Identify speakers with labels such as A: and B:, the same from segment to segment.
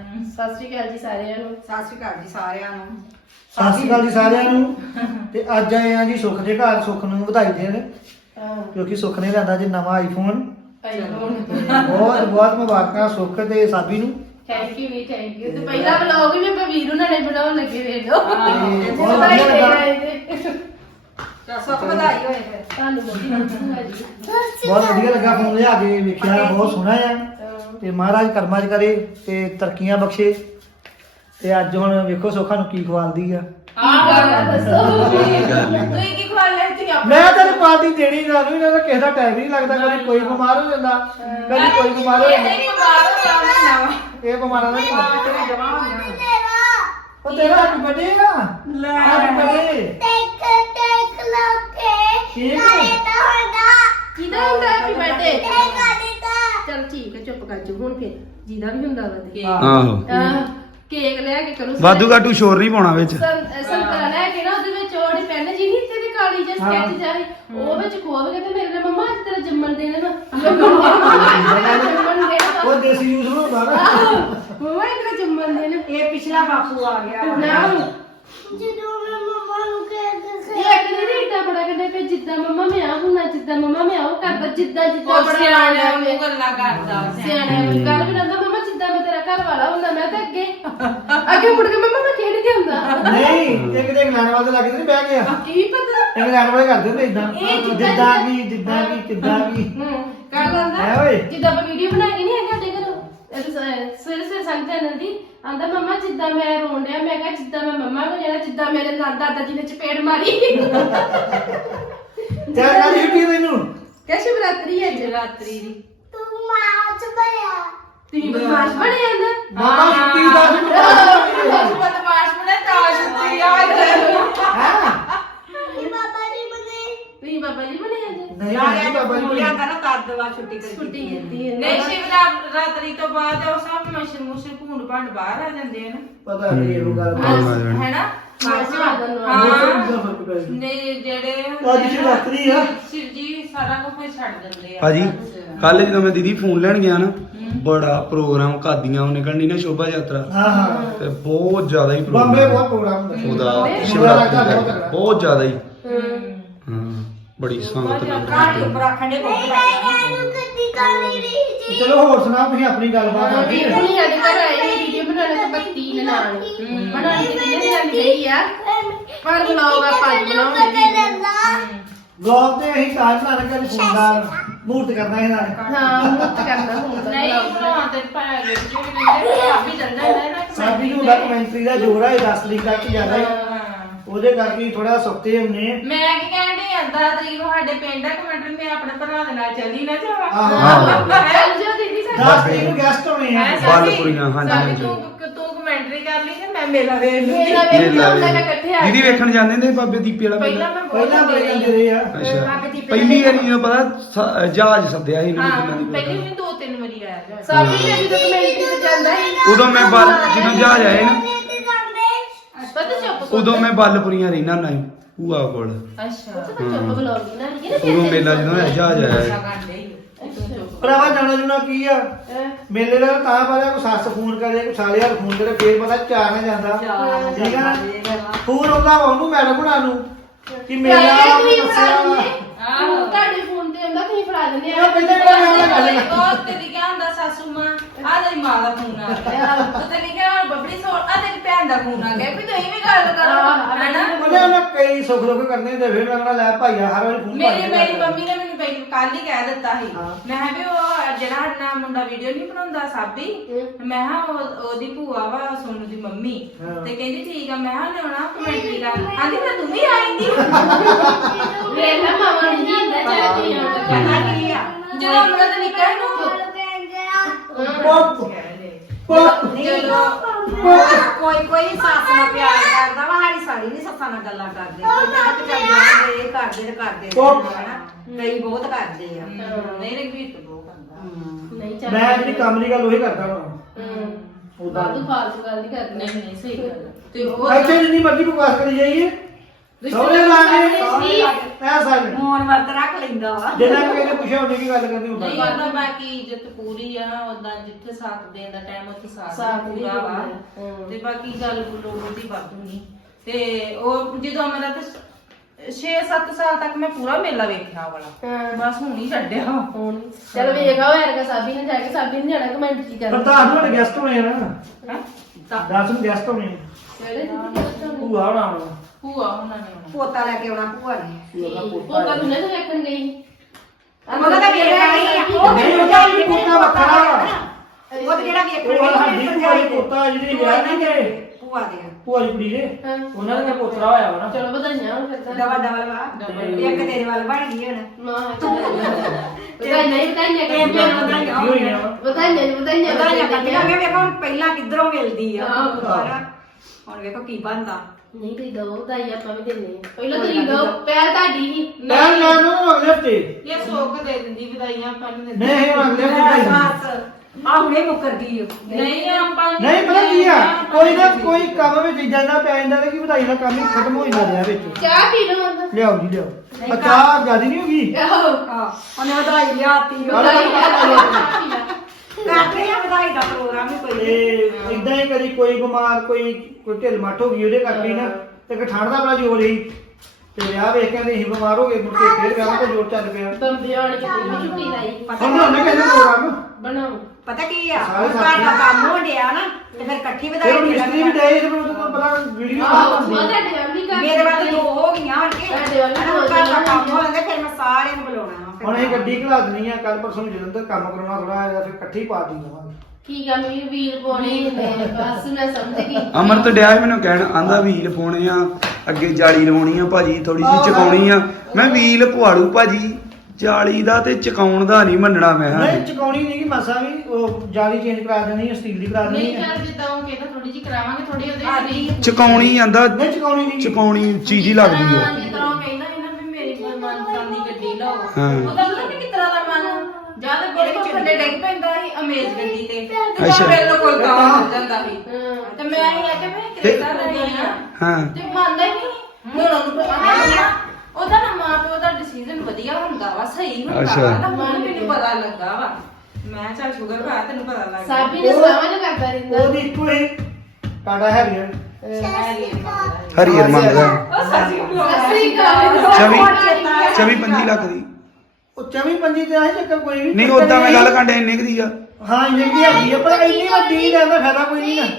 A: ਸਤਿ ਸ਼੍ਰੀ ਅਕਾਲ ਜੀ ਸਾਰਿਆਂ ਨੂੰ।
B: ਸਤਿ ਸ਼੍ਰੀ ਅਕਾਲ ਜੀ ਸਾਰਿਆਂ ਨੂੰ।
C: ਸਤਿ ਸ਼੍ਰੀ ਅਕਾਲ ਜੀ ਸਾਰਿਆਂ ਨੂੰ। ਤੇ ਅੱਜ ਆਏ ਆ ਜੀ ਸੁੱਖ ਦੇ ਘਰ। ਸੁੱਖ ਨੂੰ ਵਧਾਈ ਦੇਣ ਕਿਉਂਕਿ ਸੁੱਖ ਨੇ ਲਿਆਂਦਾ ਜੀ ਨਵਾਂ ਆਈਫੋਨ। ਬਹੁਤ ਬਹੁਤ ਮੁਬਾਰਕਾਂ ਸੁੱਖ ਤੇ ਸਾਬੀ ਨੂੰ।
A: ਥੈਂਕ ਯੂ ਵੀ ਥੈਂਕ ਯੂ। ਤੇ ਪਹਿਲਾ ਵਲੌਗ ਵੀ ਮੈਂ ਵੀਰੂ ਨਾਲ ਬਣਾਉਣ ਲੱਗੇ ਵੇਖ ਲਓ।
C: ਬਹੁਤ
A: ਵਧਾਈ
C: ਵਧੀਆ
A: ਦੇ
C: ਲੱਗਾ।
A: ਆਏ ਤੇ
B: ਸੁੱਖ ਵਧਾਈ ਹੋਏ ਫਿਰ।
A: ਤੁਹਾਨੂੰ ਵਧੀਆ ਜੀ।
C: ਬਹੁਤ ਵਧੀਆ ਲੱਗਾ ਫੋਨ ਲਿਆ ਕੇ ਵੇਖਿਆ ਬਹੁਤ ਸੋਹਣਾ ਆ ਤੇ ਮਹਾਰਾਜ ਕਰਮਾਂ 'ਚ ਕਰੇ ਤੇ ਤਰੱਕੀਆਂ ਬਖਸ਼ੇ। ਤੇ ਅੱਜ ਹੁਣ ਵੇਖੋ ਸੁੱਖਾ ਨੂੰ ਕੀ ਖਵਾਲਦੀ ਆ।
A: ਦੱਸੋ
B: ਤੁਸੀਂ ਕੀ ਖਵਾ ਲਿਆ ਤੁਸੀਂ ਆਪ?
C: ਮੈਂ ਤਾਂ ਪਾਰਟੀ ਦੇਣੀ ਸਾਨੂੰ ਇਹਨਾਂ ਦਾ ਕਿਸੇ ਦਾ ਟਾਈਮ ਨਹੀਂ ਲੱਗਦਾ। ਕਦੀ ਕੋਈ ਬਿਮਾਰ ਹੋ ਜਾਂਦਾ ਕਦੀ ਕੋਈ ਬਿਮਾਰ ਹੋ
B: ਇਹ
C: ਜਾਂਦਾ।
B: ਨਹੀਂ ਬਿਮਾਰ ਹੋ ਜਾਂਦਾ ਵਾ।
C: ਇਹ ਬਿਮਾਰਾਂ ਦਾ ਨਹੀਂ ਹੁੰਦਾ।
B: ਤੇਰੇ ਜਮਾ ਹੋ ਗਿਆ।
C: ਉਹ ਤੇਰਾ ਹੈਪੀ ਬਰਥਡੇ ਆ।
B: ਲੈ।
C: ਹੈਪੀ ਬਰਥਡੇ
A: ਕਿਹਦਾ ਹੁੰਦਾ ਹੈਪੀ ਬਰਥਡੇ? ਚਲ ਠੀਕ ਹੈ ਚੁੱਪ ਕਰ ਜਾ ਹੁਣ ਫਿਰ ਜਿਹਦਾ ਵੀ ਹੁੰਦਾ ਵਾ
D: ਆਹੋ
A: ਕੇਕ ਲੈ ਕੇ ਚਲੋ
D: ਵਾਧੂ ਘਾਟੂ ਸ਼ੋਰ ਨਹੀਂ ਪਾਉਣਾ ਵਿੱਚ।
A: ਸੰਤਰਾ ਲੈ ਕੇ ਨਾ ਉਹਦੇ ਵਿੱਚ ਉਹਦੀ ਪੈਨ ਜੀ ਨਹੀਂ ਤੇ ਕਾਲੀ ਜਿਹਾ ਸਕੈਚ ਜਾਏ ਉਹ ਵਿੱਚ ਖੋਲ ਕੇ ਤੇ ਮੇਰੇ ਨਾਲ ਮੰਮਾ ਅੱਜ ਤੇਰਾ ਜੰਮਣ ਦਿਨ ਹੈ ਨਾ ਜੰਮਣ ਦਿਨ
C: ਉਹ ਦੇਸੀ ਯੂਜ਼ ਹੁੰਦਾ ਨਾ।
A: ਮੰਮਾ ਇਹ ਤੇਰਾ ਜੰਮਣ ਦਿਨ
B: ਇਹ ਪਿਛਲਾ ਬਾਪੂ ਆ ਗਿਆ ਵਾ।
A: ਨਾ ਇਹ ਅਗਲੇ ਨੇ ਇੱਦਾਂ ਬੜਾ ਕਹਿੰਦੇ ਕਿ ਜਿੱਦਾਂ ਮੰਮਾ ਮੈਂ ਆ ਹੁੰਨਾ ਜਿੱਦਾਂ ਮੰਮਾ ਮੈਂ ਆਉ ਕਰਦਾ ਜਿੱਦਾਂ ਜਿੱਦਾਂ ਬੜਾ
B: ਸਿਆਣਿਆਂ ਨੂੰ ਗੱਲਾਂ ਕਰਦਾ।
A: ਸਿਆਣਿਆਂ ਨੂੰ ਗੱਲ ਵੀ ਰਹਿੰਦਾ ਮੰਮਾ ਜਿੱਦਾਂ ਮੈਂ ਤੇਰਾ ਘਰ ਵਾਲਾ ਹੁੰਦਾ ਮੈਂ ਤਾਂ ਅੱਗੇ ਮੁੜ ਕੇ ਮੰਮਾ ਮੈਂ ਖੇਡ ਕੇ ਹੁੰਦਾ
C: ਨਹੀਂ ਇੱਕ ਦੇ ਇੰਗਲੈਂਡ ਵਾਲੇ ਲੱਗੇ ਨਹੀਂ ਬਹਿ ਗਿਆ।
A: ਕੀ ਪਤਾ
C: ਇੰਗਲੈਂਡ ਵਾਲੇ ਕਰਦੇ ਹੁੰਦੇ ਇਦਾਂ
A: ਇਹ
C: ਜਿੱਦਾਂ ਕੀ ਜਿੱਦਾਂ ਕੀ ਕਿੱਦਾਂ ਕੀ
A: ਕਰ ਲੈਂਦਾ
C: ਹੈ ਓਏ।
A: ਜਿੱਦਾਂ ਆਪਾਂ ਵੀਡੀਓ ਬਣਾਈ ਨਹੀਂ ਹੈਗਾ ਸਾਡੇ ਘਰੋਂ ਸਵੇਰੇ ਸਵੇਰੇ ਸੰਗ ਚੈਨਲ ਦੀ ਆਂਦਾ ਮੰਮਾ ਜਿੱਦਾਂ ਮੈਂ ਰੋਣ ਡਿਆ ਮੈਂ ਕਿਹਾ ਜਿੱਦਾਂ ਮੈਂ ਮੰਮਾ ਕੋ ਜਾਣਾ ਜਿੱਦਾਂ ਮੇਰੇ ਦਾਦਾ ਜੀ ਨੇ ਚਪੇੜ ਮਾਰੀ
C: ਚੱਲ ਕੱਲ ਛੁੱਟੀ ਤੈਨੂੰ।
A: ਕਿ ਸ਼ਿਵਰਾਤਰੀ ਹੈ ਅੱਜ
B: ਰਾਤਰੀ ਦੀ।
A: ਤੁਸੀਂ ਬਦਮਾਸ਼ ਬਣੇ ਜਾਂਦਾ
C: ਮਾਮਾ ਛੁੱਟੀ ਦਾ
B: ਅਸੀਂ ਬਦਮਾਸ਼ ਬਣੇ ਤਾਂ ਛੁੱਟੀ ਆ ਗਈ।
A: ਤੁਸੀਂ ਬਾਬਾ ਜੀ ਬਣੇ ਅੱਜ
C: ਨਹੀਂ
B: ਯਾਰ
C: ਨਹੀਂ
B: ਇਹ
C: ਬਾਬਾ ਜੀ
B: ਲਿਆਂਦਾ ਨਾ ਤਦ ਵਾ ਛੁੱਟੀ ਕਰੀ।
A: ਛੁੱਟੀ ਕੀਤੀ ਹੈ
B: ਨਹੀਂ ਸ਼ਿਵਰਾਤਰੀ ਤੋਂ ਬਾਅਦ ਉਹ ਸਭ ਮਸ਼ਰ ਮੁਸ਼ਰ ਭੂੰਡ ਭੰਡ ਬਾਹਰ ਆ ਜਾਂਦੇ ਹਨ।
C: ਪਤਾ ਨਹੀਂ ਇਹ ਗੱਲ
B: ਹੈਨਾ? ਨਹੀਂ ਜਿਹੜੇ
C: ਅੱਜ ਸ਼ਿਵਰਾਤਰੀ ਆ।
B: ਸ਼ਿਵ ਜੀ ਸਾਰਾ ਕੁਝ ਛੱਡ ਦਿੰਦੇ ਆ।
D: ਭਾਜੀ ਕੱਲ ਜਦੋਂ ਮੈਂ ਦੀਦੀ ਫੋਨ ਲੈਣ ਗਿਆ ਨਾ ਬੜਾ ਪ੍ਰੋਗਰਾਮ ਕਾਦੀਆਂ ਉਹ ਨਿਕਲਣੀ ਨਾ ਸ਼ੋਭਾ ਯਾਤਰਾ
C: ਹਾਂ ਹਾਂ
D: ਤੇ ਬਹੁਤ ਜ਼ਿਆਦਾ ਹੀ
C: ਬੰਬੇ
D: ਪ੍ਰੋਗਰਾਮ
C: ਬਹੁਤ ਪ੍ਰੋਗਰਾਮ ਹੁੰਦਾ।
D: ਉਹਦਾ ਸ਼ਿਵਰਾਤਰੀ ਦਾ ਬਹੁਤ ਜ਼ਿਆਦਾ ਹੀ ਹਾਂ ਬੜੀ ਸੰਗਤ ਨਾਲ
B: ਘਾਟ ਉੱਪਰ ਆਖਣ ਦੇ ਬਹੁਤ
C: ਚਲੋ ਹੋਰ ਸੁਣਾ ਤੁਸੀਂ ਆਪਣੀ ਗੱਲਬਾਤ ਆ ਗਈ।
A: ਨਹੀਂ ਸਾਡੇ ਘਰ ਆਏ ਵੀਡੀਓ ਬਣਾਉਣੇ ਤੇ ਬੱਤੀ ਨਨਾਣ ਬਣਾਉਣੀ ਤੇ ਕਿੰਨੇ ਦਿਨਾਂ ਦੀ ਗਈ ਆ ਪਰ ਬਲੌਗ ਆਪਾਂ ਅੱਜ ਬਣਾਉਣੇ
C: ਵਲੌਗ ਤੇ ਅਸੀਂ ਕਾਜ ਬਣਾਣਾ ਕਿ ਫੋਨ ਦਾ ਮੂਰਤ ਕਰਨਾ ਹੈ ਨਾਲ।
A: ਹਾਂ ਮੁੱਤ ਕਰਨਾ ਹੁੰਦਾ
B: ਨਹੀਂ ਬਣਾਉਣ ਤੇ ਭਾਵੇਂ ਵੀਡੀਓ ਵੀ ਕਹਿੰਦੇ ਕਾਫੀ ਚੱਲਦਾ ਹੈ ਨਾ
C: ਸਾਡੀ ਨੂੰ ਡਾਕੂਮੈਂਟਰੀ ਦਾ ਜੋਰ ਹੈ 10 ਤਰੀਕ ਤੱਕ ਜ਼ਿਆਦਾ ਹੀ ਉਹਦੇ ਕਰਕੇ ਥੋੜਾ ਸੁੱਤੇ ਹੁੰਨੇ।
B: ਮੈਂ ਕੀ ਕਹਿੰਦੀ ਆਦਾ ਤਰੀਕ ਨੂੰ ਸਾਡੇ ਪਿੰਡ ਦਾ ਕਮੈਂਟਰ ਮੈਂ ਆਪਣੇ ਭਰਾ ਦੇ ਨਾਲ ਚੱਲੀ ਨਾ ਜਾਵਾਂ।
C: ਆਹੋ।
A: ਚੱਲ ਜਾ ਦੀਦੀ
C: 10 ਤਰੀਕ ਨੂੰ ਗੈਸਟ ਹੋਣੇ ਆ।
D: ਬਾਲਪੁਰੀਆਂ, ਹਾਂਜੀ, ਹਾਂਜੀ।
B: ਤੂੰ ਕਮੈਂਟਰੀ ਕਰ ਲਈ ਤੇ ਮੈਂ ਮੇਲਾ ਵੇਖ ਲੂੰਗੀ।
A: ਮੇਰਾ ਵੇਖ ਲਓ ਉਹਨਾਂ ਦਾ ਇਕੱਠੇ ਆ
D: ਦੀਦੀ ਵੇਖਣ ਜਾਂਦੇ ਨੇ ਬਾਬੇ ਦੀਪੇ ਵਾਲਾ
B: ਪਹਿਲਾਂ
D: ਮੇਲਾ।
B: ਮੈਂ ਬਹੁਤ
C: ਪਹਿਲਾਂ ਬੜੇ ਜਾਂਦੇ ਰਹੇ ਆ।
D: ਅੱਛਾ ਪਹਿਲੀ ਵਾਰੀ ਜਦੋਂ ਪਤਾ ਜਹਾਜ਼ ਸੱਦਿਆ ਸੀ ਇਹਨਾਂ
B: ਹਾਂ
D: ਨੇ ਕਿੰਨਾ
B: ਪਹਿਲੀ
D: ਦੀ
B: ਮੈਨੂੰ 2-3 ਵਾਰੀ ਆਇਆ ਜਾ।
A: ਸਾਡੀ ਵੀ ਜਦੋਂ ਕਮੈਂਟਰੀ ਤੇ ਜਾਂਦਾ ਸੀ
D: ਉਦੋਂ ਮੈਂ ਜਦੋਂ ਜਹਾਜ਼ ਆਏ ਨਾ
A: ਪਤਾ ਚੁੱਪ
D: ਉਦੋਂ ਮੈਂ ਬਲਪੁਰੀਆਂ ਰਹਿਣਾ ਨਾ ਭੂਆ ਕੋਲ।
B: ਅੱਛਾ
A: ਚੁੱਪ ਬਲੌਗ ਨਾ ਲਿਖੀ ਨਾ
D: ਉਦੋਂ ਮੇਲਾ ਜਦੋਂ ਹੋਇਆ ਜਹਾਜ਼ ਆਇਆ ਸੀ।
B: ਗਾਂਡੇ ਹੀ
C: ਭਰਾਵਾ ਜਾਣਾ ਜੁਣਾ ਕੀ ਆ ਮੇਲੇ ਦਾ ਤਾਂ ਪਤਾ ਕੋਈ ਸੱਸ ਫੋਨ ਕਰੇ ਕੋਈ ਸਾਲੇ ਹਾਲ ਫੋਨ ਕਰੇ ਫੇਰ ਪਤਾ ਚਾਹ ਨਾ ਜਾਂਦਾ। ਠੀਕ ਆ ਨਾ ਫੋਨ ਆਉਂਦਾ ਉਹਨੂੰ ਮੈਡਮ ਬਣਾ ਨੂੰ ਕਿ ਮੇਲਾ
A: ਤੁਹਾਡੇ ਫੋਨ ਤੇ ਹੁੰਦਾ ਤੁਸੀਂ ਫੜਾ ਦਿੰਦੇ
C: ਉਹ ਕਹਿੰਦੇ
B: ਉਹ ਤੇਰੀ ਕਿਹਾ ਹੁੰਦਾ ਸਾਸੂ ਮਾਂ ਆ ਤੇਰੀ ਮਾਂ ਦਾ ਫੋਨ ਆ ਗਿਆ ਤੇ ਤੇਰੀ ਕਿਹਾ ਬੱਬੜੀ ਸੋੜ ਆ ਤੇਰੀ ਭੈਣ ਦਾ ਫੋਨ ਆ ਗਿਆ ਵੀ ਤੁਸੀਂ ਵੀ ਗੱਲ ਕਰੋ ਹੈਨਾ।
C: ਉਹਨਾਂ ਕਈ ਸੁੱਖ ਦੁੱਖ ਕਰਨੇ ਹੁੰਦੇ ਫਿਰ ਮੈਂ ਲੈ ਭਾਈਆ ਹਰ ਵਾਰ ਫੋਨ
B: ਮੇਰੀ ਮੰਮੀ ਨੇ ਮੈਨੂੰ ਪਹਿਲੀ ਕੱਲ ਹੀ ਕਹਿ ਦਿੱਤਾ ਸੀ
C: ਹਾਂ।
B: ਮੈਂ ਕਿਹਾ ਵੀ ਉਹ ਜਿਹੜਾ ਸਾਡਾ ਮੁੰਡਾ ਵੀਡੀਓ ਨਹੀਂ ਬਣਾਉਂਦਾ ਸਾਬੀ ਮੈਂ ਕਿਹਾ ਉਹਦੀ ਭੂਆ ਵਾ ਸੋਨੂ ਦੀ ਮੰਮੀ
C: ਹਾਂ।
B: ਤੇ ਕਹਿੰਦੀ ਠੀਕ ਆ ਮੈਂ ਕਿਹਾ ਲਿਆਉਣਾ ਕਮੈਂਟਰੀ ਕਰ ਆਂਦੀ ਮੈਂ ਤੂੰ ਵੀ ਆਏਂਗੀ
A: ਵੇਖ ਲੈ ਮਾਮਾ ਨਹੀਂ ਹੁੰਦਾ ਚਾਹੇ ਤੁਸੀਂ ਆਉਂਦੇ
B: ਕਹਿੰਦਾ ਕੀ ਆ ਜਦੋਂ ਅੰਮ੍ਰਿਤ ਨਿਕਲ ਨੂੰ ਜਦੋਂ ਕੋਈ ਸੱਸ ਨਾਲ ਪਿਆਰ ਕਰਦਾ ਵਾ ਸਾਡੀ ਸਾਰੀ ਨਹੀਂ ਸੱਸਾਂ ਨਾਲ ਗੱਲਾਂ ਕਰਦੇ ਕੋਈ ਤਾਂ ਚੱਲ ਜਾਂਦੇ ਇਹ ਕਰਦੇ ਤੇ ਕਰਦੇ ਹਨਾ ਕਈ ਬਹੁਤ ਕਰਦੇ ਆ ਨਹੀਂ ਰਗਵੀਰ ਤਾਂ ਬਹੁਤ ਕਰਦਾ
A: ਨਹੀਂ ਚੱਲ
C: ਮੈਂ ਜਿਹੜੀ ਕੰਮ ਦੀ ਗੱਲ ਉਹੀ ਕਰਦਾ ਹਾਂ
A: ਉਦਾਂ ਤੂੰ ਫਾਲਤੂ ਗੱਲ ਨਹੀਂ ਕਰਨੀ
B: ਨਹੀਂ ਸਹੀ ਗੱਲ ਤੇ ਉਹ
C: ਇੱਥੇ ਜਿੰਨੀ ਮਰਜ਼ੀ ਬਕਵਾਸ ਕਰੀ ਜਾਈਏ ਸਹੁਰੇ ਲਾਗੇ
A: ਸੀ।
C: ਐ ਸਾਲ
B: ਮੋਨ ਵਰਤ ਰੱਖ ਲੈਂਦਾ ਵਾ
C: ਜਿਹਨਾਂ ਨੂੰ ਕਹਿੰਦੇ ਪੁੱਛਿਆ ਉਹਨੇ ਕੀ ਗੱਲ ਕਰਨੀ ਹੁੰਦਾ
E: ਨਹੀਂ ਉਹਦਾ ਬਾਕੀ ਇੱਜ਼ਤ ਪੂਰੀ ਆ ਉਦਾਂ ਜਿੱਥੇ ਸਾਥ ਦੇਣ ਦਾ ਟਾਈਮ ਉੱਥੇ ਸਾਥ
A: ਸਾਥ
E: ਵੀ
A: ਵੀ
E: ਪੂਰਾ ਵਾ
A: ਹਾਂ।
E: ਤੇ ਬਾਕੀ ਗੱਲ ਗੁੱਲੋਂ ਦੀ ਵਾਧੂ ਨਹੀਂ ਤੇ ਉਹ ਜਦੋਂ ਮੇਰਾ ਤੇ 6-7 ਸਾਲ ਤੱਕ ਮੈਂ ਪੂਰਾ ਮੇਲਾ ਵੇਖਿਆ ਵਾਲਾ
A: ਹਾਂ।
E: ਬਸ ਹੁਣ ਹੀ ਛੱਡਿਆ
A: ਹੁਣ ਚਲ ਵੇਖ ਆਓ ਯਾਰ ਸਾਬੀ ਨੇ ਜਾ ਕੇ ਸਾਬੀ ਨੇ ਜਾਣਾ ਕਮੈਂਟ ਕੀ ਕਰਨਾ
C: ਪ੍ਰਧਾਨ ਨੂੰ ਗੈਸਟ ਹੋਣੇ ਆ ਨਾ
E: ਹੈਂ?
C: 10 ਨੂੰ ਗੈਸਟ ਹੋਣੇ ਆ।
A: ਕਿਹੜੇ ਦੀ
C: ਭੂਆ ਹੋਣਾ ਆਉਣਾ
E: ਭੂਆ ਉਹਨਾਂ ਨੇ ਆਉਣਾ।
B: ਪੋਤਾ ਲੈ ਕੇ ਆਉਣਾ ਭੂਆ ਨੇ
C: ਭੂਆ ਦਾ
A: ਉਹ
C: ਪੋਤਾ
A: ਤਾਂ ਤੂੰ ਤਾਂ ਵੇਖਣ ਗਈ
B: ਉਹਦਾ ਤਾਂ ਵੇਖਿਆ ਨਹੀਂ ਆ।
C: ਨਹੀਂ ਉਹਦਾ ਵੀ ਪੋਤਾ ਵੱਖਰਾ ਵਾ।
B: ਉਹ ਤਾਂ ਜਿਹੜਾ ਵੇਖਣ
C: ਉਹ ਸਾਡੀ
B: ਨਹੀਂ
C: ਭੂਆ ਦੀ ਪੋਤਾ ਜਿਹੜੀ ਵਿਆਹ ਨਹੀਂ ਗਏ
B: ਭੂਆ ਦੇ
C: ਭੂਆ ਦੀ ਕੁੜੀ ਦੇ
A: ਹਾਂ।
C: ਉਹਨਾਂ ਦਾ ਪੋਤਰਾ ਹੋਇਆ ਵਾ ਨਾ
A: ਚਲੋ ਵਧਾਈਆਂ ਹੁਣ ਫਿਰ ਤਾਂ
B: ਡਬਲ ਵਾ ਇੱਕ ਤੇਰੇ ਵੱਲ ਬਣ ਗਈ ਹੁਣ
A: ਵਧਾਈਆਂ
C: ਕੀ ਹੋਈ ਆ
A: ਵਧਾਈਆਂ
B: ਵਧਾਈਆਂ ਕੱਟੀਆਂ ਵੇਖੋ ਹੁਣ ਪਹਿਲਾਂ ਕਿੱਧਰੋਂ ਮਿਲਦੀ ਆ
A: ਹਾਂ।
B: ਹੁਣ ਵੇਖੋ ਕੀ ਬਣਦਾ
A: ਨਹੀਂ ਕੋਈ ਦੋ ਵਧਾਈਆਂ ਆਪਾਂ ਵੀ ਦਿੰਨੇ ਆ ਪਹਿਲਾਂ ਤੁਸੀਂ ਦੋ ਪੈਰ ਤੁਹਾਡੀ ਹੀ
C: ਮੈਂ ਨੂੰ ਅਗਲੇ ਹਫਤੇ
E: ਇਹ ਸੋਕ ਦੇ ਦਿੰਦੀ ਵਿਦਾਈਆਂ ਆਪਾਂ ਨੂੰ ਦਿੰਦੀ।
C: ਨਹੀਂ ਹੁਣ ਅਗਲੇ ਹਫਤੇ
B: ਬਸ ਆ ਹੁਣੇ ਮੁੱਕਰਦੀ ਓ।
E: ਨਹੀਂ ਆਪਾਂ ਨੂੰ
C: ਨਹੀਂ ਪਤਾ ਕੀ ਆ ਕੋਈ ਨਾ ਕੋਈ ਕੰਮ ਵਿੱਚ ਇਦਾਂ ਦਾ ਪੈ ਜਾਂਦਾ ਕਿ ਵਧਾਈ ਦਾ ਕੰਮ ਹੀ ਖਤਮ ਹੋ ਜਾਂਦਾ ਰਿਹਾ ਵਿੱਚ
A: ਚਾਹ ਪੀ ਲਓ ਹੁਣ
C: ਲਿਆਓ ਜੀ ਲਿਆਓ ਅੱਛਾ ਜਿਆਦਾ ਨਹੀਂ ਹੋਗੀ
A: ਆਹੋ
B: ਹਾਂ ਉਹਨੇ ਵਧਾਈ ਲਿਆਤੀ ਕਰਦੇ ਆ ਵਧਾਈ ਦਾ ਪ੍ਰੋਗਰਾਮ ਹੀ ਕੋਈ
C: ਤੇ ਇਦਾਂ ਹੀ ਕਦੀ ਕੋਈ ਬਿਮਾਰ ਕੋਈ ਢਿੱਲ ਮੱਠ ਹੋ ਗਈ ਉਹਦੇ ਕਰਕੇ ਨਾ ਤੇ ਇੱਕ ਠੰਡ ਦਾ ਬੜਾ ਜ਼ੋਰ ਸੀ ਤੇ ਵਿਆਹ ਵੇਖ ਕੇ ਅਸੀਂ ਬਿਮਾਰ ਹੋ ਗਏ ਮੁੜ ਕੇ ਫੇਰ ਵਿਆਹ ਦਾ ਜ਼ੋਰ ਚੱਲ ਪਿਆ
A: ਬੰਦੇ ਆਣ ਕੇ ਪੂਰੀ ਛੁੱਟੀ ਲਾਈ
C: ਹੁਣ ਉਹਨੇ ਕਹਿੰਦੇ ਪ੍ਰੋਗਰਾਮ
A: ਬਣਾਓ
B: ਪਤਾ ਕੀ ਆ
C: ਸਾਰੇ
B: ਘਰ ਦਾ ਕੰਮ ਹੋ ਡਿਆ ਨਾ ਤੇ ਫਿਰ ਇਕੱਠੀ ਵਧਾਈ
C: ਫਿਰ
B: ਦੇ
C: ਮਿਸਤਰੀ ਵੀ ਦੇ ਤੇ ਮੈਨੂੰ ਤਾਂ ਪਤਾ ਵੀਡੀਓ
A: ਆਹੋ ਤੁਹਾਡੇ ਵੱਲ ਵੀ ਕਰ
B: ਮੇਰੇ ਵੱਲ ਦੋ ਹੋ ਗਈਆਂ ਹੁਣ ਕੇ
A: ਸਾਡੇ ਵੱਲ ਵੀ
B: ਹੁਣ
A: ਦੋ
B: ਘਰ ਦਾ ਕੰਮ ਹੋ ਜਾਂਦਾ ਫਿਰ ਮੈਂ ਸਾਰਿਆਂ ਨੂੰ ਬੁਲਾਉਣਾ ਵਾ।
C: ਹੁਣ ਇਹ ਗੱਡੀ ਘਲਾ ਦੇਣੀ ਆ ਕੱਲ ਪਰਸੋਂ ਨੂੰ ਜਲੰਧਰ ਕੰਮ ਕਰਾਉਣਾ ਥੋੜਾ ਜਿਹਾ ਫਿਰ ਇਕੱਠੀ ਪਾਰਟੀ ਦੇਵਾਂਗੇ
A: ਕੀ ਕੰਮ ਇਹ ਵੀਰ ਪਾਉਣੇ ਨੇ ਬਸ ਮੈਂ ਸਮਝ ਗਈ
D: ਅਮਰ ਤਾਂ ਡਿਆ ਸੀ ਮੈਨੂੰ ਕਹਿਣ ਆਂਦਾ ਵੀਲ ਪਾਉਣੇ ਆ ਅੱਗੇ ਜਾਲੀ ਲਵਾਉਣੀ ਆ ਭਾਜੀ ਥੋੜੀ ਜਿਹੀ ਚਕਾਉਣੀ ਆ ਮੈਂ ਵੀਲ ਪਵਾੜੂ ਭਾਜੀ ਜਾਲੀ ਦਾ ਤੇ ਚਕਾਉਣ ਦਾ ਨਹੀਂ ਮੰਨਣਾ ਮੈਂ
C: ਨਹੀਂ ਚਕਾਉਣੀ ਨਹੀਂ ਕਿ ਮਾਸਾ ਵੀ ਉਹ ਜਾਲੀ ਚੇਂਜ ਕਰਾ ਦੇਣੀ ਹੈ ਸਟੀਲ ਦੀ ਕਰਾ ਦੇਣੀ
E: ਨਹੀਂ
C: ਹੈ
E: ਯਾਰ ਜਿੱਦਾਂ ਉਹ ਕਹਿੰਦਾ ਥੋੜੀ ਜਿਹੀ ਕਰਾਵਾਂਗੇ ਥੋੜੀ ਉਹਦੇ ਲਈ
D: ਚਕਾਉਣੀ ਆਂਦਾ
C: ਨਹੀਂ ਚਕਾਉਣੀ ਨਹੀਂ
D: ਚਕਾਉਣੀ ਚੀਜ਼ ਹੀ ਲੱਗਦੀ ਹੈ
E: ਜਿਸ ਤਰ੍ਹਾਂ ਉਹ ਕਹਿੰਦਾ ਸੀ ਨਾ ਵੀ ਮੇਰੀ ਮਨਪਸੰਦ ਦੀ ਗੱਡੀ ਲਓ
D: ਹਾਂ।
E: ਉਹਦਾ ਪਤਾ ਨਹੀਂ ਕਿਸ ਤਰ੍ਹਾਂ ਦਾ ਮਨ ਜਦ ਮੇਰੇ ਕੋਲ ਥੱਲੇ ਡਿੱਗ ਪੈਂਦਾ ਸੀ ਅਮੇਜ਼ ਗੱਡੀ ਤੇ
D: ਅੱਛਾ।
E: ਮੇਰੇ ਕੋਲ ਕੰਮ ਹੋ ਜਾਂਦਾ ਸੀ
A: ਹਾਂ
E: ਤੇ ਮੈਂ ਹੀ ਆ ਕਿ ਮੈਂ ਕਿਹਦਾ ਲੈਣੀ ਆ
D: ਹਾਂ
E: ਤੇ ਮੰਨਦਾ ਹੀ ਨਹੀਂ ਹੁਣ ਉਹਨੂੰ ਪਤਾ ਉਹਦਾ ਨਾ ਮਾਂ ਪਿਓ ਦਾ ਡਿਸੀਜਨ ਵਧੀਆ ਹੁੰਦਾ ਵਾ ਸਹੀ ਹੁੰਦਾ
D: ਅੱਛਾ।
E: ਵਾ ਤਾਂ ਮਨ ਮੈਨੂੰ ਪਤਾ ਲੱਗਾ ਵਾ ਮੈਂ ਚੱਲ ਸ਼ੁਗਰ ਭਾ ਤੈਨੂੰ ਪਤਾ ਲੱਗ ਗਿਆ
A: ਸਾਬੀ ਨੇ ਸਲਾਹਾਂ ਨੂੰ ਕਰਦਾ ਰਹਿੰਦਾ
C: ਉਹਦੀ ਇੱਕੋ ਹੀ ਟਾਟਾ ਹੈਰੀਅਰ
D: ਹਰੀਅਰ ਮੰਗਦਾ
E: ਉਹ ਸੱਚੀ
A: ਸਸਰੀ ਕਾਲ
D: 24-25 ਲੱਖ ਦੀ
C: ਉਹ 24-25 ਤੇ ਆਏ ਚੱਕਰ ਕੋਈ ਵੀ
D: ਨਹੀਂ ਉਦਾਂ ਮੈਂ ਗੱਲ ਕਾਂਡੇ ਇੰਨੇ ਕੁ ਦੀ ਆ
C: ਹਾਂ ਇੰਨੀ ਕੀ ਹੈਗੀ ਆ ਪਰ ਇੰਨੀ ਵੱਡੀ ਦਾ ਤਾਂ ਫਾਇਦਾ ਕੋਈ ਨਹੀਂ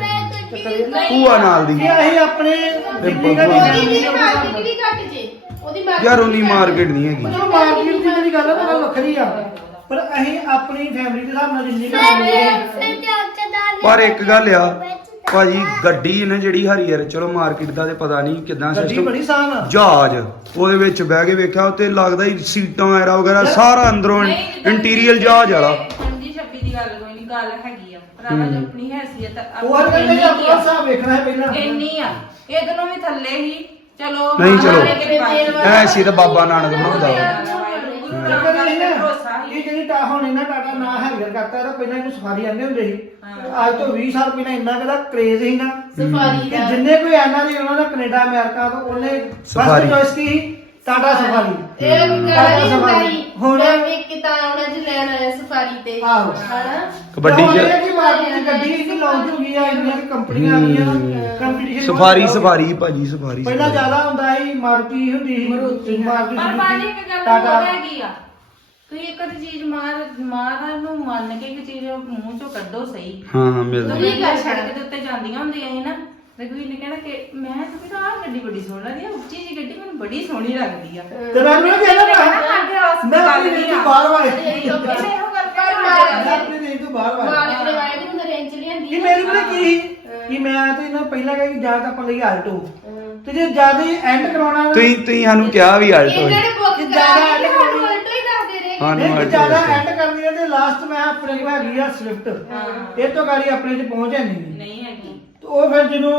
C: ਨਾ
D: ਭੂਆ ਨਾਲ ਦੀ
C: ਕਿ ਅਸੀਂ ਆਪਣੇ ਦਿੱਲੀ ਦਾ
A: ਉਹਦੀ
C: ਨਹੀਂ
A: ਵੀ ਮਾਰਕੀਟ ਵੀ ਘੱਟ ਜੇ ਉਹਦੀ
D: ਯਾਰ ਉਨੀ ਮਾਰਕੀਟ ਨਹੀਂ ਹੈਗੀ
C: ਚਲੋ ਮਾਰਕੀਟ ਦੀ ਜਿਹੜੀ ਗੱਲ ਆ ਉਹ ਗੱਲ ਵੱਖਰੀ ਆ ਪਰ ਅਸੀਂ ਆਪਣੀ ਫੈਮਿਲੀ ਦੇ ਹਿਸਾਬ ਨਾਲ ਜਿੰਨੀ ਕਰਾਂਗੇ
D: ਪਰ ਇੱਕ ਗੱਲ ਆ ਭਾਜੀ ਗੱਡੀ ਨਾ ਜਿਹੜੀ ਹਰੀਅਰ ਚਲੋ ਮਾਰਕੀਟ ਦਾ ਤੇ ਪਤਾ ਨਹੀਂ ਕਿਦਾਂ
C: ਗੱਡੀ
D: ਸਿਸਟਮ
C: ਬੜੀ ਸਾਨ ਆ
D: ਜਹਾਜ਼ ਉਹਦੇ ਵਿੱਚ ਬਹਿ ਕੇ ਵੇਖਿਆ ਉੱਤੇ ਲੱਗਦਾ ਹੀ ਸੀਟਾਂ ਐਰਾ ਵਗੈਰਾ ਸਾਰਾ ਅੰਦਰੋਂ ਇੰਟੀਰੀਅਰ ਜਹਾਜ਼ ਵਾਲਾ
E: 25-26 ਦੀ ਗੱਲ ਕੋਈ ਨਹੀਂ ਗੱਲ ਹੈਗੀ ਆ ਭਰਾਵਾ ਜੋ ਆਪਣੀ ਹੈਸੀਅਤ
C: ਉਹ ਹਰ ਗੱਲ ਦਾ ਆਪਣਾ ਹਿਸਾਬ ਵੇਖਣਾ ਹੈ ਪਹਿਲਾਂ
E: ਇੰਨੀ ਆ ਇਹਦੇ ਨੂੰ ਵੀ ਥੱਲੇ ਹੀ ਚਲੋ
D: ਨਹੀਂ, ਚਲੋ।
E: ਮਹਾਰਾਜ ਦੇ ਕਿਰਪਾ
D: ਐ ਸੀ ਤਾਂ ਬਾਬਾ ਨਾਨਕ ਬਣਾਉਂਦਾ ਵਾ।
E: ਗੁਰੂ
C: ਚੱਕਰ
E: ਰਾਮਦਾਸ
C: ਇਹ
E: ਦਾ
C: ਨਾ
E: ਭਰੋਸਾ ਹੀ
C: ਇਹ ਜਿਹੜੀ ਹੁਣ ਇਹਨਾਂ ਟਾਟਾ ਨਾ ਹੈਰੀਅਰ ਕਰਤਾ ਇਹਦਾ ਪਹਿਲਾਂ ਇਹਨੂੰ ਸਫਾਰੀ ਆਂਦੇ ਹੁੰਦੇ ਸੀ ਅੱਜ ਤੋਂ 20 ਸਾਲ ਪਹਿਲਾਂ ਇੰਨਾ ਕਿਹਦਾ ਕਰੇਜ਼ ਸੀ ਨਾ
A: ਸਫਾਰੀ
C: ਕਿ
A: ਦਾ
C: ਜਿੰਨੇ ਕੋਈ ਆਨਾ ਦੀ ਉਹਨਾਂ ਨੇ ਕੈਨੇਡਾ ਅਮਰੀਕਾ ਤੋਂ ਉਹਨੇ
D: ਸਫਾਰੀ।
C: ਫਸਟ ਚੋਇਸ ਕੀ ਟਾਟਾ ਸਫਾਰੀ
A: ਇਹ ਕਰਾਈ ਹੁੰਦਾਈ
C: ਹੁਣ-
A: ਹੁਣ ਇੱਕ ਕਿਤਾ ਉਹਨਾਂ ਚ ਲੈਣ ਆਇਆ ਸਫਾਰੀ ਤੇ
C: ਆਹੋ।
A: ਹਨਾ
D: ਕਬੱਡੀ
C: ਹੁਣ ਇਹ
D: ਚ
C: ਕਿ ਮਾਰਕੀਟ ਦੀ ਗੱਡੀ ਇੰਨੀ ਲਾਂਚ ਹੋ ਗਈ ਆ ਇੰਨੀਆਂ ਕਿ ਕੰਪਨੀਆਂ ਆ ਗਈਆਂ ਕੰਪੀਟੀਸ਼ਨ
D: ਸਫਾਰੀ ਭਾਜੀ ਸਫਾਰੀ
C: ਪਹਿਲਾਂ ਜ਼ਿਆਦਾ ਹੁੰਦਾ ਸੀ ਮਾਰੂਤੀ ਹੁੰਦੀ ਸੀ ਮਾਰੂਤੀ
E: ਪਰ ਬਾਜੀ ਇੱਕ ਗੱਲ
C: ਟਾਟਾ
E: ਹੋਰ ਹੈਗੀ ਆ ਤੁਸੀਂ ਇੱਕ ਅੱਧੀ ਚੀਜ਼ ਮਾਰ ਨੂੰ ਮੰਨ ਕੇ ਇੱਕ ਚੀਜ਼ ਮੂੰਹ ਚੋਂ ਕੱਢੋ ਸਹੀ
D: ਹਾਂ ਹਾਂ ਮਿਲਦਾ
E: ਤੁਸੀਂ ਗੱਲ ਸੜਕ ਦੇ ਉੱਤੇ ਜਾਂਦੀਆਂ ਹੁੰਦੀਆਂ ਸੀ ਨਾ ਰਘਵੀਰ ਨੇ ਕਹਿਣਾ ਕਿ ਮੈਂ ਤਾਂ ਆਹ ਗੱਡੀ ਬੜੀ ਸੋਹਣੀ ਲੱਗਦੀ ਆ ਉੱਚੀ ਜੀ ਗੱਡੀ ਮੈਨੂੰ ਬੜੀ ਸੋਹਣੀ ਲੱਗਦੀ ਆ
C: ਤੇ ਮੈਂ ਉਹਨੂੰ ਕਹਿੰਦਾ
E: ਮੈਂ
C: ਮੈਂ ਆਪਣੀ ਦੇਸ਼ ਤੋਂ ਬਾਹਰ ਵਾਲੇ
E: ਇਹੋ ਗੱਲ ਕਰ
C: ਮੈਂ ਆਪਣੀ ਦੇਸ਼ ਤੋਂ ਬਾਹਰ ਵਾਲੇ
A: ਮਾਲਕ ਨੇ ਵਾਏ ਨੂੰ ਰੇਂਜ ਲਿਆਂਦੀ
C: ਕਿ ਮੇਰੀ ਪਤਾ ਕੀ ਸੀ ਕਿ ਮੈਂ ਤੇ ਇਹਨਾਂ ਪਹਿਲਾਂ ਕਿਹਾ ਕਿ ਜਾਂ ਤਾਂ ਆਪਾਂ ਲਈ ਆਲਟੋ ਤੇ ਜੇ ਜ਼ਿਆਦਾ ਐਂਡ ਕਰਾਉਣਾ ਨਾ,
D: ਤੁਸੀਂ ਸਾਨੂੰ ਕਿਹਾ ਵੀ ਆਲਟੋ
A: ਇਹਨਾਂ ਨੇ ਬੁੱਕ
C: ਕਿ
A: ਕਰਾ
C: ਜ਼ਿਆਦਾ
A: ਕੇ
C: ਐਡ
A: ਸਾਨੂੰ ਉਲਟੋ ਹੀ ਦੱਸਦੇ ਰਹੇ
D: ਹਾਂ।
C: ਨਹੀਂ ਕਿ
D: Alto
C: ਜ਼ਿਆਦਾ
D: ਦੱਸੋ।
C: ਐਂਡ ਕਰਨੀ ਹੈ ਤੇ ਲਾਸਟ ਮੈਂ ਆਪਣੇ ਕੋਲ ਹੈਗੀ ਆ ਸਵਿਫਟ ਇਹ ਤੋਂ ਗਾੜੀ ਆਪਣੇ ਚ ਪਹੁੰਚ ਹੈ ਨਹੀਂ
E: ਨਹੀਂ ਹੈਗੀ
C: ਤੇ ਉਹ ਫਿਰ ਜਦੋਂ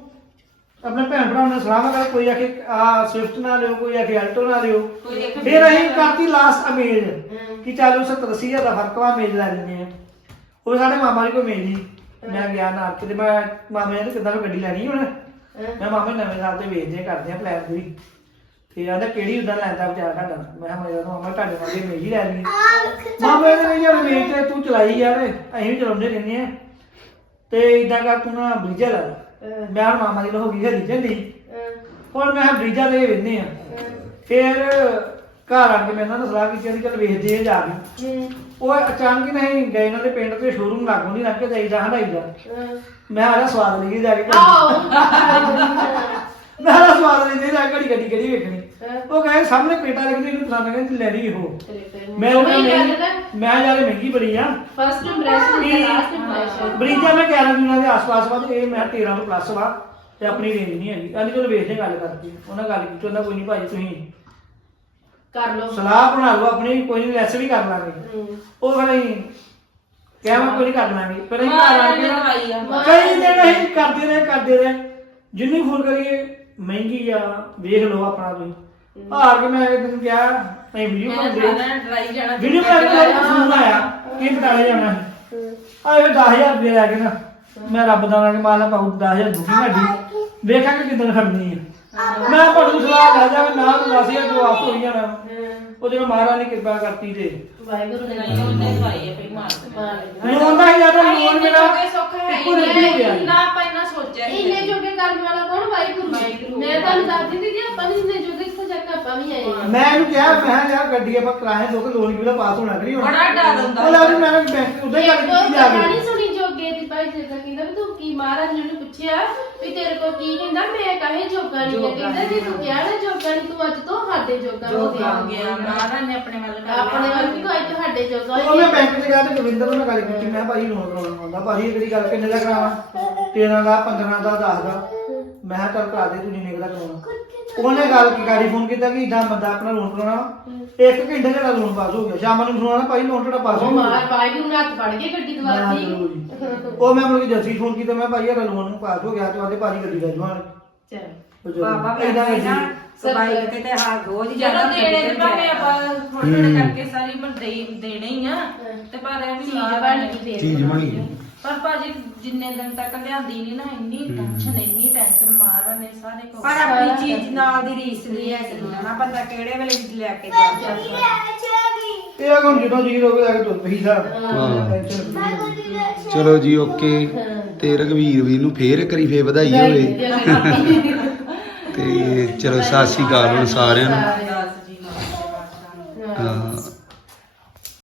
C: ਆਪਣੇ ਭੈਣ ਭਰਾ ਨੇ ਸਲਾਹ ਕਰ ਕੋਈ ਆਖੇ ਆ ਸਵਿਫਟ ਨਾ ਲਿਓ ਕੋਈ ਆਖੇ ਆਲਟੋ ਨਾ ਲਿਓ
E: ਕੋਈ ਇੱਕ
C: ਫਿਰ ਅਸੀਂ ਕਰਤੀ ਲਾਸਟ ਅਮੇਜ ਕਿ ਚੱਲ 70-80 ਹਜ਼ਾਰ ਦਾ ਫਰਕ ਵਾ ਅਮੇਜ ਲੈ ਲੈਂਦੇ ਆ ਉਹ ਸਾਡੇ ਮਾਮਾ ਦੀ ਕੋਈ ਅਮੇਜ ਨਹੀਂ ਮੈਂ ਗਿਆ ਨਾਲ ਕਿਤੇ ਮੈਂ ਮਾਮੇ ਨੇ ਕਿਦਾਂ ਗੱਡੀ ਲੈਣੀ ਹੁਣ ਮੈਂ ਮਾਮੇ ਨਵੇਂ ਸਾਲ ਤੇ ਵੇਚਦੇ ਕਰਦੇ ਆ ਪਲਾਨ ਵੀ ਤੇ ਆਂਦਾ ਕਿਹੜੀ ਉਦਾਂ ਲੈਂਦਾ ਵਿਚਾਰ ਤੁਹਾਡਾ ਮੈਂ ਕਿਹਾ ਮੇਰਾ ਤਾਂ ਮਾਮਾ ਤੁਹਾਡੇ ਵਾਲੀ ਮੇਜ ਹੀ ਲੈ ਲਈ ਮਾਮੇ ਨੇ ਨਹੀਂ ਯਾਰ ਵੇਚ ਤੇ ਤੂੰ ਚਲਾਈ ਯਾਰ ਅਸੀਂ ਵੀ ਚਲਾਉਂਦੇ ਰਹਿੰਦੇ ਆ ਤੇ ਇਦਾਂ ਕਰ ਤੂੰ ਨਾ ਬ੍ਰਿਜਾ ਲੈ ਲਾ। ਮੈਂ ਹੁਣ ਮਾਮਾ ਦੀ ਹੋ ਗਈ ਹਰੀ ਝੰਡੀ ਹੁਣ ਮੈਂ ਬ੍ਰਿਜਾ ਦੇ ਵੇਚਦੇ ਆ ਫਿਰ ਘਰ ਆ ਕੇ ਮੈਂ ਇਹਨਾਂ ਨਾਲ ਸਲਾਹ ਕੀਤੀ ਵੀ ਚੱਲ ਵੇਚਦੇ ਆ ਜਾ ਕੇ ਉਹ ਅਚਾਨਕ ਹੀ ਨਹੀਂ ਗਏ ਇਹਨਾਂ ਦੇ ਪਿੰਡ ਤੇ ਸ਼ੋਰੂਮ ਲਾਗੋਂ ਨਹੀਂ ਲੰਘ ਕੇ ਜਾਈਦਾ ਹੰਡਾਈਦਾ ਮੈਂ ਆਲਾ ਸਵਾਦ ਲਈ ਜਾ ਕੇ ਮੈਂ ਆਲਾ ਸਵਾਦ ਲਈ ਜਾ ਕੇ ਗੱਡੀ ਕਿਹੜੀ ਵੇਖਣੀ ਉਹ ਕਹੇ ਸਾਹਮਣੇ ਪੇਟਾ ਲਿਖਦੇ ਇਹਨੂੰ ਪਸੰਦ ਕਹਿੰਦੇ ਲੈ ਲਈ ਉਹ ਮੈਂ ਯਾਰ ਮਹਿੰਗੀ ਬੜੀ ਆ
A: first impression last impression
C: Brezza ਮੈਂ 11 ਦਿਨਾਂ ਦੇ ਆਸ-ਪਾਸ ਵਾ ਤੇ ਇਹ ਮੈਂ 13 ਤੋਂ ਪਲੱਸ ਵਾ ਤੇ ਆਪਣੀ ਰੇਂਜ ਨਹੀਂ ਹੈਗੀ ਕਹਿੰਦੇ ਚਲੋ ਵੇਚਦੇ ਗੱਲ ਕਰਕੇ ਉਹਨਾਂ ਗੱਲ ਕੀਤੀ ਉਹਨਾਂ ਕੋਈ ਨਹੀਂ ਭਾਜੀ ਤੁਸੀਂ
A: ਕਰ ਲਓ
C: ਸਲਾਹ ਬਣਾ ਲਓ ਆਪਣੀ ਕੋਈ ਨਹੀਂ ਲੈਸ ਵੀ ਕਰ ਲਾਂਗੇ ਉਹ ਫਿਰ ਅਸੀਂ ਕਿਹਾ ਮੈਂ ਕੋਈ ਨਹੀਂ ਕਰ ਲਾਂਗੇ ਪਰ ਅਸੀਂ ਘਰ ਆ ਕੇ ਨਾ ਕਈ ਦਿਨ ਅਸੀਂ ਕਰਦੇ ਰਹੇ ਜਿੰਨੀ ਫੋਨ ਕਰੀਏ ਮਹਿੰਗੀ ਆ ਵੇਖ ਲਓ ਆਪਣਾ ਤੁਸੀਂ ਹਾਰ ਕੇ ਮੈਂ ਇੱਕ ਦਿਨ ਕਿਹਾ ਅਸੀਂ ਵੀਡੀਓ ਬਣਾਉਂਦੇ ਵੀਡੀਓ ਬਣਾ ਕੇ ਫੋਨ ਆਇਆ ਕਿ ਬਟਾਲੇ ਜਾਣਾ ਸੀ ਆਏ 10000 ਰੁਪਏ ਲੈ ਕੇ ਨਾ ਮੈਂ ਰੱਬ ਦਾ ਨਾਂ ਕੇ ਮਾਲਾ ਪਾਉ 10000 ਦੁਖੀ ਸਾਡੀ ਵੇਖਾਂ ਕਿ ਕਿਦਾਂ ਖੜਨੀ ਆ ਮੈਂ ਤੁਹਾਨੂੰ ਸਲਾਹ ਲੈ ਜਾ ਨਾ 10000 ਤੋਂ ਆਸ ਹੋ ਜਾਣਾ ਉਹ ਜਦੋਂ ਮਹਾਰਾਜ ਨੇ ਕਿਰਪਾ ਕਰਤੀ ਤੇ
A: ਵਾਹਿਗੁਰੂ ਨੇ
E: ਉਹਨੇ ਪਾਈ ਹੈ ਭਈ ਮਾਰ
C: ਲੋਨ ਦਾ ਜ਼ਿਆਦਾ ਲੋਨ ਮੇਰਾ
E: ਸੁੱਖ ਹੈ
C: ਇੱਕੋ ਨਹੀਂ ਹੋ ਗਿਆ
E: ਨਾ ਆਪਾਂ ਇੰਨਾ ਸੋਚਿਆ ਹੀ
A: ਇੰਨੇ ਜੋਗੇ ਕਰਨ ਵਾਲਾ ਕੌਣ ਵਾਹਿਗੁਰੂ ਮੈਂ ਤੁਹਾਨੂੰ ਦੱਸ ਦਿੰਦੀ ਕਿ ਆਪਾਂ ਵੀ ਇੰਨੇ ਜੋਗੇ ਇੱਥੋਂ ਜਾ ਕੇ ਆਪਾਂ ਵੀ ਆਏ ਆ
C: ਮੈਂ ਇਹਨੂੰ ਕਿਹਾ ਮੈਂ ਕਿਹਾ ਯਾਰ ਗੱਡੀ ਆਪਾਂ ਕਿਰਾਏ ਦੋ ਕਿ ਲੋਨ ਕਿਹੜਾ ਪਾਸ ਹੋਣਾ ਕਰੀ ਹੁਣ
E: ਬੜਾ ਡਰ ਹੁੰਦਾ
C: ਉਹ ਲੱਗ ਮੈਂ ਬੈਂਕ ਉਦਾਂ ਹੀ ਗੱਲ ਕੀਤੀ ਜਾ ਕੇ
A: ਨਹੀਂ ਸੁਣੀ ਜੋਗੇ ਦੀ ਭਾਈ ਜੀ ਦਾ ਕਹਿੰਦਾ ਵੀ ਤੂੰ ਕੀ ਮਹਾਰਾਜ ਨੇ ਉਹਨੂੰ ਪੁੱਛਿਆ ਵੀ ਤੇਰੇ ਕੋਲ ਕੀ ਕਹਿੰਦਾ ਮੈਂ ਕਹੇ ਜੋਗਾ ਨਹੀਂ ਕਹਿੰਦਾ ਜੇ ਤੂੰ ਕਿਹਾ ਨਾ ਜੋਗਾ ਨਹੀਂ ਤੂੰ ਅੱਜ ਤੋਂ ਸਾਡੇ ਜੋਗਾ ਹੋ
E: ਗਿਆ ਮਹਾਰਾਜ ਨੇ ਆਪਣੇ ਵੱਲ ਕਰ
A: ਆਪਣੇ ਵੱਲ ਵੀ ਤੂੰ ਅੱਜ ਸਾਡੇ ਜੋਗਾ
C: ਉਹ ਮੈਂ ਬੈਂਕ ਤੇ ਗਿਆ ਤੇ ਗਵਿੰਦਰ ਨਾਲ ਗੱਲ ਕੀਤੀ ਮੈਂ ਭਾਈ ਲੋਨ ਕਰਾਉਣਾ ਆਉਂਦਾ ਭਾਈ ਕਿਹੜੀ ਗੱਲ ਕਿੰਨੇ ਦਾ ਕਰਾਵਾਂ 13 ਦਾ 15 ਦਾ 10 ਦਾ ਮੈਂ ਕਿਹਾ ਚੱਲ ਕਰਾ ਦੇ ਤੂੰ ਜਿੰਨੇ ਦਾ ਕਰਾਉਣਾ ਉਹਨੇ ਗੱਲ ਕੀ ਗਾੜੀ ਫੋਨ ਕੀਤਾ ਕਿ ਇਦਾਂ ਬੰਦਾ ਆਪਣਾ ਲੋਨ ਕਰਾਉਣਾ 1 ਘੰਟੇ ਦਾ ਲੋਨ ਪਾਸ ਹੋ ਗਿਆ ਸ਼ਾਮ ਨੂੰ ਸੁਣਾਉਣਾ ਭਾਈ ਲੋਨ ਤੁਹਾਡਾ ਪਾਸ ਹੋ ਗਿਆ
A: ਮਾਰ ਵਾਹਿਗੁਰੂ ਨੇ ਹੱਥ ਫੜ ਕੇ ਗੱਡੀ ਦੁਆਰਾ ਦੀ
C: ਉਹ ਮੈਂ ਮੁੜ ਕੇ ਜੱਸੀ ਫੋਨ ਕੀਤਾ ਮੈਂ ਭਾਈ ਇਹਦਾ ਲੋਨ ਪਾਸ ਹੋ ਗਿਆ ਤੇ ਆਂਦੇ ਭਾਜੀ ਗੱਡੀ ਲੈ ਜਵਾਨ
A: ਚਲ
B: ਬਾਬਾ ਵੀ ਨਾ ਸਬਾਈ ਤੇ ਹਾਂ ਰੋਜ਼
E: ਜਦੋਂ
B: ਜਿਆਦਾ
E: ਦੇਣੇ ਤੇ ਭਾਵੇਂ ਆਪਾਂ ਥੋੜੇ ਥੋੜੇ ਕਰਕੇ ਸਾਰੀ ਪਰ ਦੇਣੇ ਹੀ ਆ ਤੇ ਪਰ ਇਹ ਵੀ
A: ਚੀਜ਼ ਬਣ ਗਈ ਫੇਰ
D: ਚੀਜ਼ ਬਣ ਗਈ
E: ਪਰ ਭਾਜੀ ਜਿੰਨੇ ਦਿਨ ਤੱਕ ਲਿਆਂਦੀ ਨਹੀਂ ਨਾ ਇੰਨੀ ਟੈਨਸ਼ਨ ਮਾਰਾਂ ਨੇ ਸਾਰੇ ਕੋ
B: ਪਰ ਆਪਣੀ ਚੀਜ਼ ਨਾਲ ਦੀ ਰੀਸ ਨਹੀਂ ਹੈ ਨਾ ਬੰਦਾ ਕਿਹੜੇ ਵੇਲੇ ਵੀ ਲੈ ਕੇ ਜਾ ਸਕਦਾ
C: ਇਹ ਹੁਣ ਜਦੋਂ ਜੀ ਰੋਗੇ ਜਾ ਕੇ ਤੁਰ ਪਈ ਸਾ
D: ਚਲੋ ਜੀ ਓਕੇ ਤੇ ਰਘਵੀਰ ਵੀ ਨੂੰ ਫੇਰ ਕਰੀ ਫੇਰ ਵਧਾਈ ਹੋਵੇ ਤੇ ਚਲੋ ਸਤਿ ਸ਼੍ਰੀ ਅਕਾਲ ਹੁਣ ਸਾਰਿਆਂ ਨੂੰ